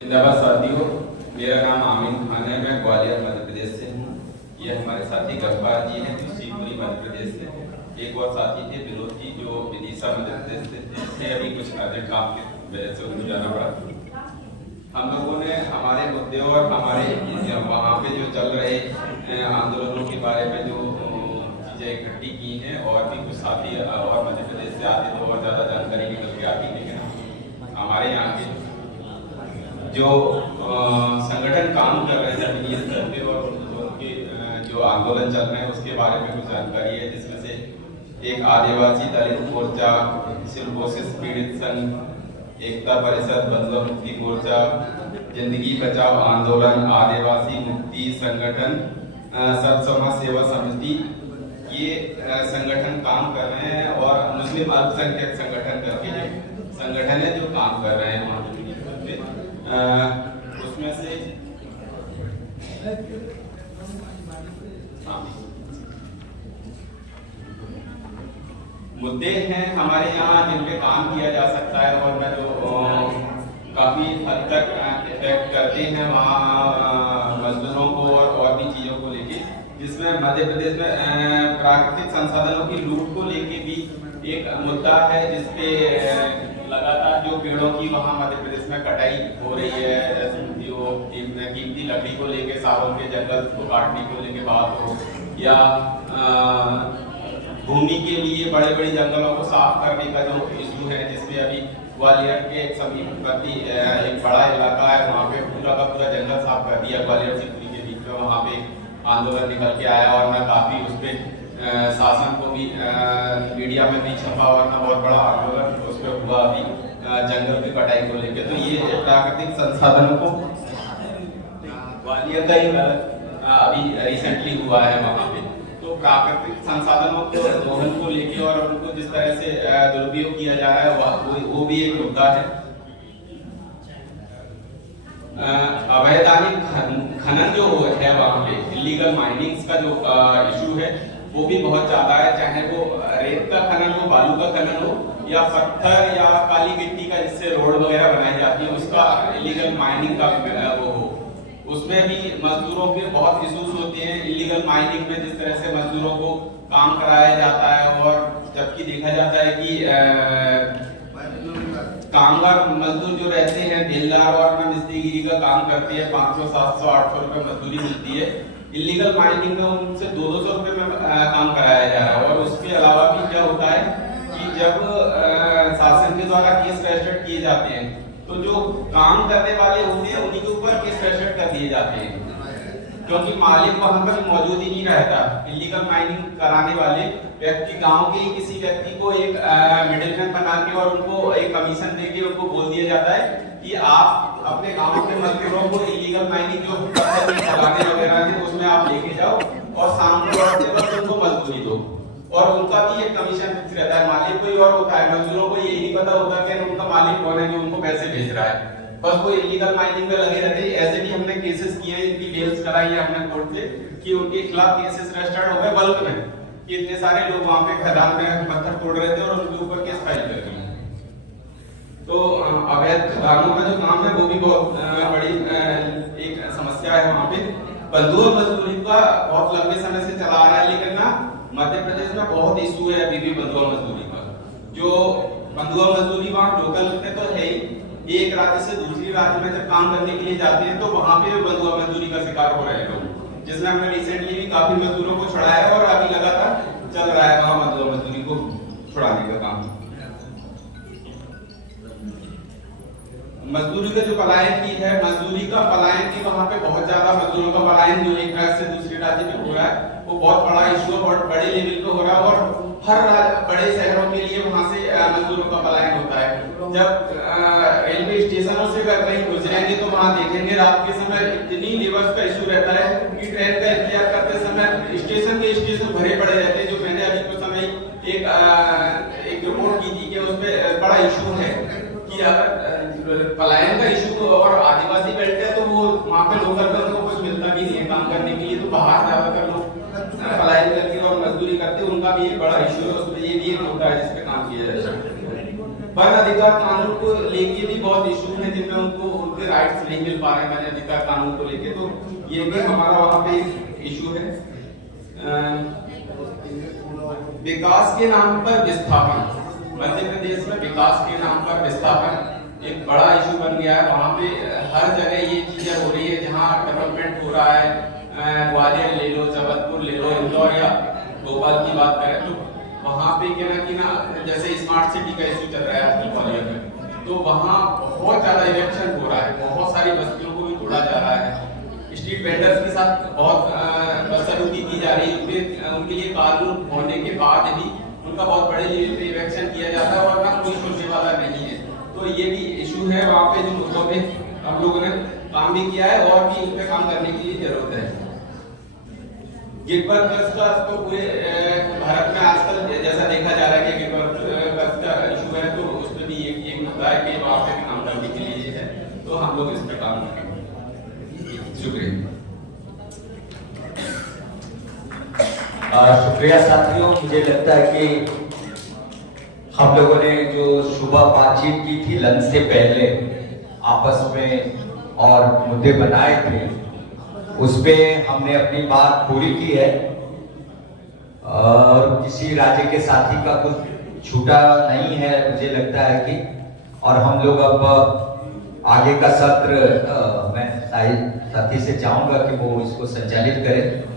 जिंदाबाद साथियों, मेरा नाम आमिन खान है। मैं ग्वालियर मध्य प्रदेश से हूँ। ये हमारे साथी गजपाल जी हैं शिवपुरी मध्य प्रदेश से। एक और साथी थे विनोद जी जो विदिशा मध्य प्रदेश से थे। अभी कुछ अर्जेंट काम की वजह से उनको जाना पड़ा। हम लोगों ने हमारे मुद्दे और हमारे वहाँ पे जो चल रहे आंदोलनों के बारे में जो चीजें इकट्ठी की हैं और भी कुछ साथी और मध्य प्रदेश से आते तो और ज्यादा जानकारी निकल के आती, लेकिन हमारे यहाँ के जो संगठन काम कर रहे हैं जमीनियत करते और उनके जो आंदोलन चल रहे हैं उसके बारे में कुछ जानकारी है, जिसमें से एक आदिवासी दलित मोर्चा, सिर्फ पीड़ित संघ, एकता परिषद, बंधुआ मुक्ति मोर्चा, जिंदगी बचाओ आंदोलन, आदिवासी मुक्ति संगठन, सब समाज सेवा समिति, ये संगठन काम कर रहे हैं और मुस्लिम अल्पसंख्यक संगठन करके संगठन है जो काम कर रहे हैं। उसमें से मुद्दे हैं हमारे यहाँ जिन पे काम किया जा सकता है और मैं जो काफी हद तक इफेक्ट करते हैं वहाँ मजदूरों को और भी चीजों को लेके, जिसमें मध्य प्रदेश में प्राकृतिक संसाधनों की लूट को लेके भी एक मुद्दा है, जिसपे लगातार जो पेड़ों की वहाँ मध्य प्रदेश में कटाई हो रही है, जो कीमती लकड़ी को लेके, सावन के जंगल को काटने को लेके बात हो, या भूमि के लिए बड़े बड़े जंगलों को साफ करने का जो इशू है, जिसमें अभी ग्वालियर के समीपवर्ती एक बड़ा इलाका है, वहाँ पे पूरा का पूरा जंगल साफ कर दिया ग्वालियर शिवपुरी के बीच में। वहाँ पे आंदोलन निकल के आया और मैं काफी उस पर शासन को भी मीडिया में भी छपा और बहुत बड़ा आंदोलन उस पर हुआ अभी जंगल की कटाई को लेकर। तो ये प्राकृतिक संसाधनों को ग्वालियर का ही अभी रिसेंटली हुआ है वहाँ पे, तो प्राकृतिक संसाधनों के दोहन को लेके और उनको जिस तरह से दुरुपयोग किया जा रहा है वो भी एक मुद्दा है। अवैधानिक खनन जो है वहाँ पे, इलीगल माइनिंग्स का जो इशू है वो भी बहुत ज्यादा है, चाहे वो रेत का खनन हो, बालू का खनन हो, या पत्थर या काली मिट्टी का जिससे रोड वगैरह बनाई जाती है उसका इलीगल माइनिंग का वो हो, उसमें भी मजदूरों के बहुत इश्यूज होते हैं। इलीगल माइनिंग में जिस तरह से मजदूरों को काम कराया जाता है और जबकि देखा जाता है कि कामगार मजदूर जो रहते हैं बेलदार और मिस्त्रीगिरी का काम करते हैं, 500, 700, 800 रुपए मजदूरी मिलती है। इलीगल माइनिंग में उनसे 200 रुपए में काम कराया जा रहा है। और उसके अलावा भी क्या होता है कि जब शासन के द्वारा केस रजिस्टर किए जाते हैं तो जो काम करने वाले होते हैं उन्हीं के ऊपर केस रजिस्टर कर दिए जाते हैं, क्योंकि मालिक वहां पर मौजूद ही नहीं रहता। इलीगल माइनिंग कराने वाले व्यक्ति गांव के किसी व्यक्ति को एक मिडिलमैन बना के और उनको एक कमीशन देके उनको बोल दिया जाता है कि आप अपने गांव के मजदूरों को इलीगल माइनिंग जो लगाने वगैरह है उसमें आप लेके जाओ और शाम को लौटते वक्त उनको मजदूरी दो, और उनका भी एक कमीशन फिक्स रहता है। मालिक कोई और होता है, मजदूरों को ये नहीं पता होता कि उनका मालिक कौन है जो उनको पैसे भेज रहा है, बस वो इलीगल माइनिंग में लगे रहते हैं। ऐसे भी हमने केसेस किए हैं, इनकी बेल्स कराई है हमने कोर्ट से कि उनके खिलाफ केसेस रजिस्टर्ड हो गए बल्क में, कि इतने सारे लोग वहां पे खदान में पत्थर तोड़ रहे थे और उनके ऊपर केस फाइल कर दिए। तो अवैध खदानों का जो काम है वो भी बहुत बड़ी एक समस्या है वहां पे। बंधुआ मजदूरी का बहुत लंबे समय से चला आ रहा है, लेकिन ना मध्य प्रदेश में बहुत इशू है अभी भी बंधुआ मजदूरी का। जो बंधुआ मजदूरी वहाँ लोकल पे तो है ही, एक राज्य से दूसरी राज्य में जब काम करने के लिए जाते हैं तो वहां पे बंधुआ मजदूरी का शिकार हो रहे हैं लोग, जिसमें हमने रिसेंटली भी काफी मजदूरों को छुड़ाया है और अभी लगातार चल रहा है वहां बंधुआ मजदूरी को छुड़ाने का काम। मजदूरी का जो पलायन की है, मजदूरी का पलायन की वहां पे बहुत ज्यादा मजदूरों का पलायन जो एक राज्य से दूसरे राज्य में हो रहा है वो बहुत बड़ा इशू है, बहुत बड़े लेवल पे हो रहा है और हर बड़े शहरों के लिए वहां से मजदूरों का पलायन होता है। जब रेलवे स्टेशनों से अगर कहीं गुजरेंगे तो वहां देखेंगे रात के समय इतनी लेबर्स का इशू रहता है कि ट्रेन का इंतजार करते समय स्टेशन के स्टेशन भरे पड़े रहते हैं। जो मैंने अभी कुछ समय एक रिपोर्ट की थी कि उसमें बड़ा इशू है कि अगर पलायन का इशू और आदिवासी बेल्ट है तो वो वहाँ पे लोकल पे उनको कुछ मिलता भी नहीं है काम करने के लिए, तो बाहर ज्यादातर लोग पलायन करके और मजदूरी करते हैं, उनका भी एक बड़ा इशू है। उसमें ये भी एक मुद्दा है जिसपे काम किया जाए। वन अधिकार कानून को लेके भी बहुत इशू हैं जिनमें उनको उनके राइट्स नहीं मिल पा रहे हैं वन्यजीव कानून को लेके, तो ये भी हमारा वहाँ पे इशू है। विकास के नाम पर विस्थापन, मध्य प्रदेश में विकास के नाम पर विस्थापन एक बड़ा इशू बन गया है। वहाँ पे हर जगह ये चीजें हो रही है, जहाँ डेवलपमेंट हो रहा है, ग्वालियर ले लो, जबलपुर ले लो, इंदौर या भोपाल की बात करें तो वहाँ पे क्या ना जैसे स्मार्ट सिटी का इशू चल रहा है आजकल ग्वालियर में, तो वहाँ बहुत ज्यादा इलेक्शन हो रहा है, बहुत सारी बस्तियों को भी तोड़ा जा रहा है, स्ट्रीट वेंडर्स के साथ बहुत बदसलूकी की जा रही है, उनके लिए कानून होने के बाद भी उनका बहुत बड़े लेवल पे इलेक्शन किया जाता है और ना कोई सुनने वाला नहीं है। तो ये भी इशू है वहाँ पे, जिन मुद्दों पे हम लोगों ने काम भी किया है और भी उन पे काम करने की जरूरत है। गिग वर्कर्स का तो पूरे भारत में आजकल जैसा देखा जा रहा है कि गिग वर्कर्स का इशू है, तो उस पर भी एक मुद्दा है कि वहाँ पे काम करने के लिए है, तो हम लोग इस पे काम करेंगे। शुक्रिया। शुक्रिया साथियों, मुझे लगता है कि हम लोगों ने जो सुबह बातचीत की थी लंच से पहले आपस में और मुद्दे बनाए थे, उस पे हमने अपनी बात पूरी की है और किसी राज्य के साथी का कुछ छूटा नहीं है मुझे लगता है कि, और हम लोग अब आगे का सत्र मैं साथी से चाहूंगा कि वो इसको संचालित करें।